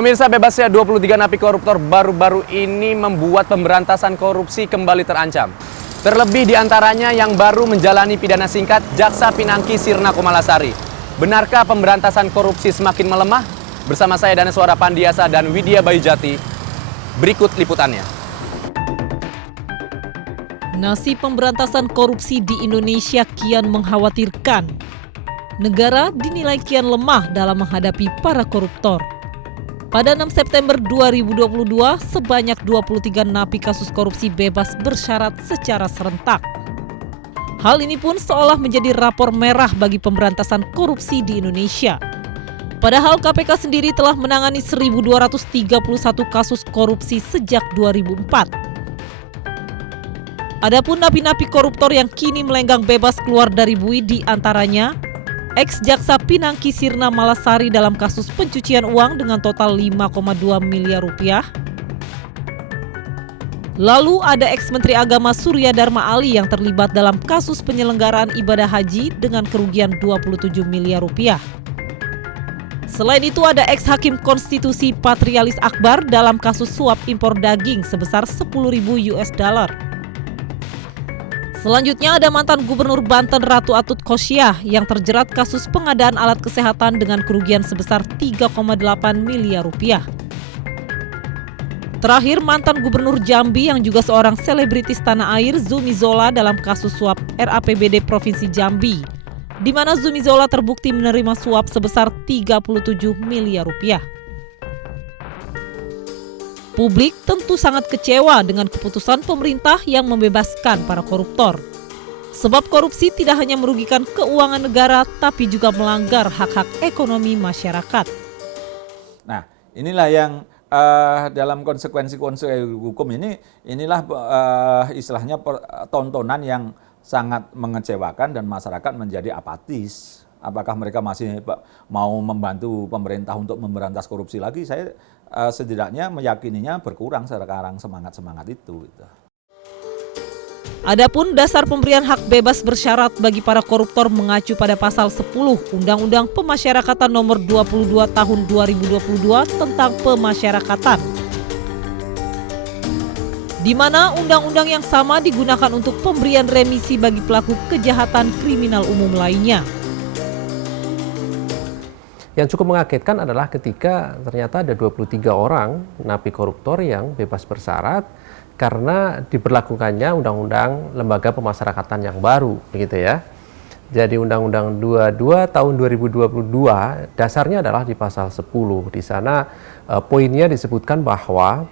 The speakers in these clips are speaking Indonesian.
Pemirsa, bebasnya 23 napi koruptor baru-baru ini membuat pemberantasan korupsi kembali terancam. Terlebih diantaranya yang baru menjalani pidana singkat Jaksa Pinangki Sirna Komalasari. Benarkah pemberantasan korupsi semakin melemah? Bersama saya Daneswara Pandiasa dan Widya Bayujati. Berikut liputannya. Nasib pemberantasan korupsi di Indonesia kian mengkhawatirkan. Negara dinilai kian lemah dalam menghadapi para koruptor. Pada 6 September 2022, sebanyak 23 napi kasus korupsi bebas bersyarat secara serentak. Hal ini pun seolah menjadi rapor merah bagi pemberantasan korupsi di Indonesia. Padahal KPK sendiri telah menangani 1.231 kasus korupsi sejak 2004. Adapun napi-napi koruptor yang kini melenggang bebas keluar dari bui di antaranya ex-Jaksa Pinangki Sirna Malasari dalam kasus pencucian uang dengan total 5,2 miliar rupiah. Lalu ada ex-Menteri Agama Surya Dharma Ali yang terlibat dalam kasus penyelenggaraan ibadah haji dengan kerugian 27 miliar rupiah. Selain itu ada ex-Hakim Konstitusi Patrialis Akbar dalam kasus suap impor daging sebesar 10.000 US dollar. Selanjutnya ada mantan Gubernur Banten Ratu Atut Khosyah yang terjerat kasus pengadaan alat kesehatan dengan kerugian sebesar 3,8 miliar rupiah. Terakhir mantan Gubernur Jambi yang juga seorang selebritis tanah air Zumi Zola dalam kasus suap RAPBD Provinsi Jambi, di mana Zumi Zola terbukti menerima suap sebesar 37 miliar rupiah. Publik tentu sangat kecewa dengan keputusan pemerintah yang membebaskan para koruptor. Sebab korupsi tidak hanya merugikan keuangan negara, tapi juga melanggar hak-hak ekonomi masyarakat. Nah, inilah yang dalam konsekuensi hukum inilah istilahnya tontonan yang sangat mengecewakan dan masyarakat menjadi apatis. Apakah mereka masih mau membantu pemerintah untuk memberantas korupsi lagi? Saya setidaknya meyakininya berkurang sekarang semangat itu. Adapun dasar pemberian hak bebas bersyarat bagi para koruptor mengacu pada pasal 10 Undang-Undang Pemasyarakatan Nomor 22 Tahun 2022 tentang pemasyarakatan, di mana undang-undang yang sama digunakan untuk pemberian remisi bagi pelaku kejahatan kriminal umum lainnya. Yang cukup mengagetkan adalah ketika ternyata ada 23 orang napi koruptor yang bebas bersyarat karena diberlakukannya Undang-Undang Lembaga Pemasyarakatan yang baru, begitu ya. Jadi Undang-Undang 22 tahun 2022 dasarnya adalah di pasal 10. Di sana poinnya disebutkan bahwa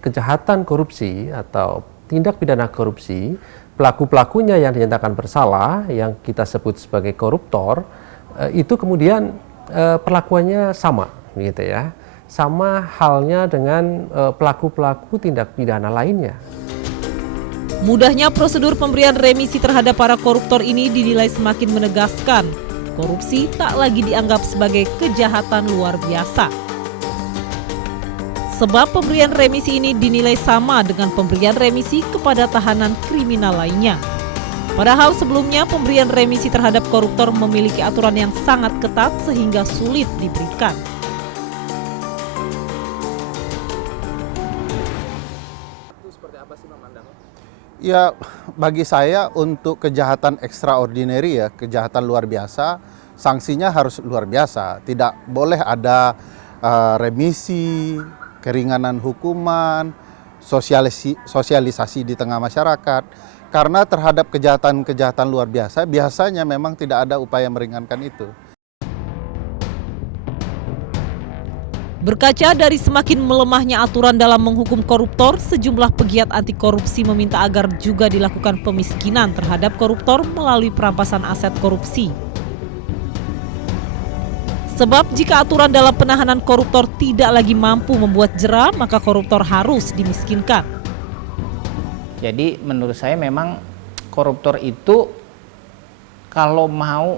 kejahatan korupsi atau tindak pidana korupsi, pelaku-pelakunya yang dinyatakan bersalah, yang kita sebut sebagai koruptor, itu kemudian perlakuannya sama, gitu ya, sama halnya dengan pelaku-pelaku tindak pidana lainnya. Mudahnya prosedur pemberian remisi terhadap para koruptor ini dinilai semakin menegaskan korupsi tak lagi dianggap sebagai kejahatan luar biasa. Sebab pemberian remisi ini dinilai sama dengan pemberian remisi kepada tahanan kriminal lainnya. Padahal sebelumnya pemberian remisi terhadap koruptor memiliki aturan yang sangat ketat sehingga sulit diberikan. Ya, bagi saya untuk kejahatan extraordinary, ya, kejahatan luar biasa, sanksinya harus luar biasa. Tidak boleh ada remisi, keringanan hukuman, sosialisasi di tengah masyarakat. Karena terhadap kejahatan-kejahatan luar biasa, biasanya memang tidak ada upaya meringankan itu. Berkaca dari semakin melemahnya aturan dalam menghukum koruptor, sejumlah pegiat anti korupsi meminta agar juga dilakukan pemiskinan terhadap koruptor melalui perampasan aset korupsi. Sebab jika aturan dalam penahanan koruptor tidak lagi mampu membuat jera, maka koruptor harus dimiskinkan. Jadi menurut saya memang koruptor itu kalau mau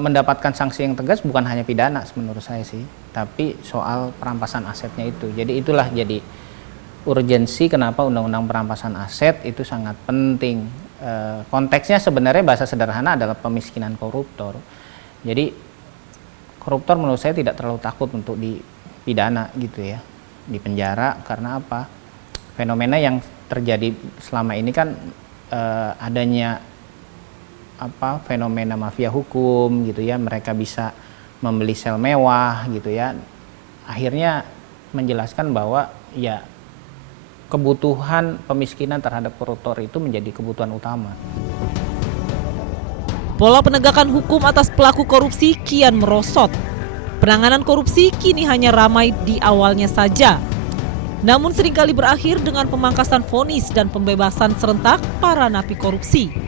mendapatkan sanksi yang tegas bukan hanya pidana menurut saya sih, tapi soal perampasan asetnya itu. Jadi itulah jadi urgensi kenapa undang-undang perampasan aset itu sangat penting. Konteksnya sebenarnya bahasa sederhana adalah pemiskinan koruptor. Jadi koruptor menurut saya tidak terlalu takut untuk dipidana gitu ya, di penjara. Karena apa? Fenomena yang terjadi selama ini kan adanya fenomena mafia hukum gitu ya, mereka bisa membeli sel mewah gitu ya, akhirnya menjelaskan bahwa ya kebutuhan pemiskinan terhadap koruptor itu menjadi kebutuhan utama. Pola penegakan hukum atas pelaku korupsi kian merosot. Penanganan korupsi kini hanya ramai di awalnya saja. Namun seringkali berakhir dengan pemangkasan vonis dan pembebasan serentak para napi korupsi.